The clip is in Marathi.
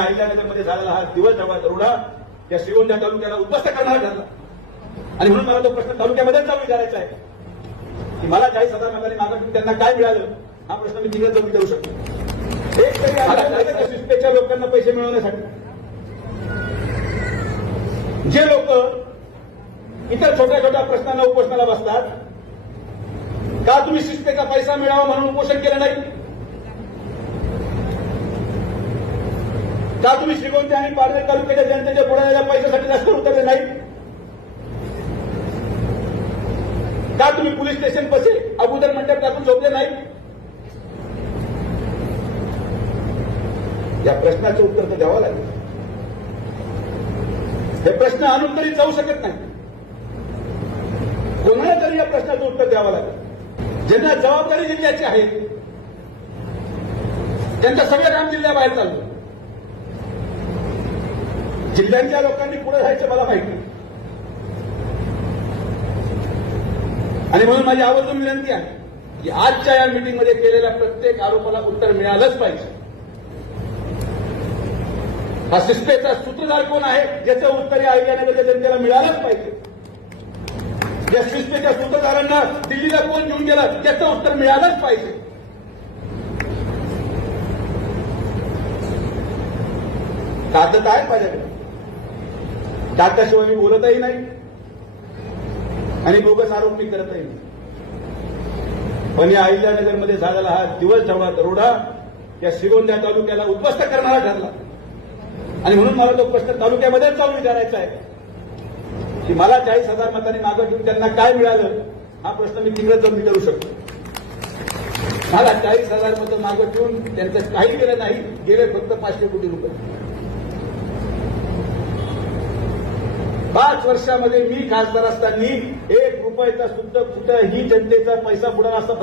अहिल्यानगरमध्ये झालेला हा दिवस दरोडा या श्रीगोंदा तालुक्याला उद्ध्वस्त करणारा ठरला आणि म्हणून मला तो प्रश्न तालुक्यामध्येच जाऊन विचारायचा आहे की मला 40,000 मतांनी मागं त्यांना काय मिळालं हा प्रश्न मी तिकडे जाऊन विचारू शकतो. एक तरी शिस्पेच्या लोकांना पैसे मिळवण्यासाठी जे लोक इतर छोट्या छोट्या प्रश्नांना उपोषणाला बसतात, का तुम्ही शिस्पेचा पैसा मिळावा म्हणून उपोषण केलं नाही? का तुम्ही श्रीगोंदा आणि पारनेर तालुक्याच्या जनतेच्या बुडालेल्या पैशासाठी रस्त्यावर उतरले नाही? का तुम्ही पोलीस स्टेशन पाशी अगोदर मंडप टाकून झोपले नाही? या प्रश्नाचं उत्तर तर द्यावं लागेल. हे प्रश्न आणून तरी जाऊ शकत नाही. कोणाला तरी या प्रश्नाचं उत्तर द्यावं लागेल. ज्यांना जबाबदारी जिल्ह्याची आहे त्यांचं सगळं काम जिल्ह्याबाहेर चाललं. जिल्ह्यांच्या लोकांनी पुढे जायचं मला माहिती आणि म्हणून माझी आवर्जून विनंती आहे की आजच्या या मीटिंगमध्ये केलेल्या प्रत्येक आरोपाला उत्तर मिळालंच पाहिजे. हा शिस्पेचा सूत्रधार कोण आहे याचं उत्तर या अहिल्यानगरच्या जनतेला मिळालंच पाहिजे. या शिस्पेच्या सूत्रधारांना दिल्लीला कोण घेऊन गेलं याचं उत्तर मिळालंच पाहिजे. कागद आहे माझ्याकडे, कागदाशिवाय मी बोलतही नाही आणि बोगस आरोप मी करतही नाही. पण या अहिल्यानगरमध्ये झालेला हा दिवस दरोडा या श्रीगोंदा तालुक्याला उद्ध्वस्त करणारा ठरला आणि म्हणून मला तो प्रश्न तालुक्यामध्येच जाऊन विचारायचा आहे की मला 40,000 मतांनी मागं घेऊन त्यांना काय मिळालं हा प्रश्न मी तिकडे जाऊन विचारू शकतो. मला 40,000 मतं मागं घेऊन त्यांचं काही गेलं नाही, गेले फक्त 500 कोटी रुपये. 5 वर्षामध्ये मी खासदार असताना 1 रुपयाचा सुद्धा कुठंही जनतेचा पैसा बुडाला असता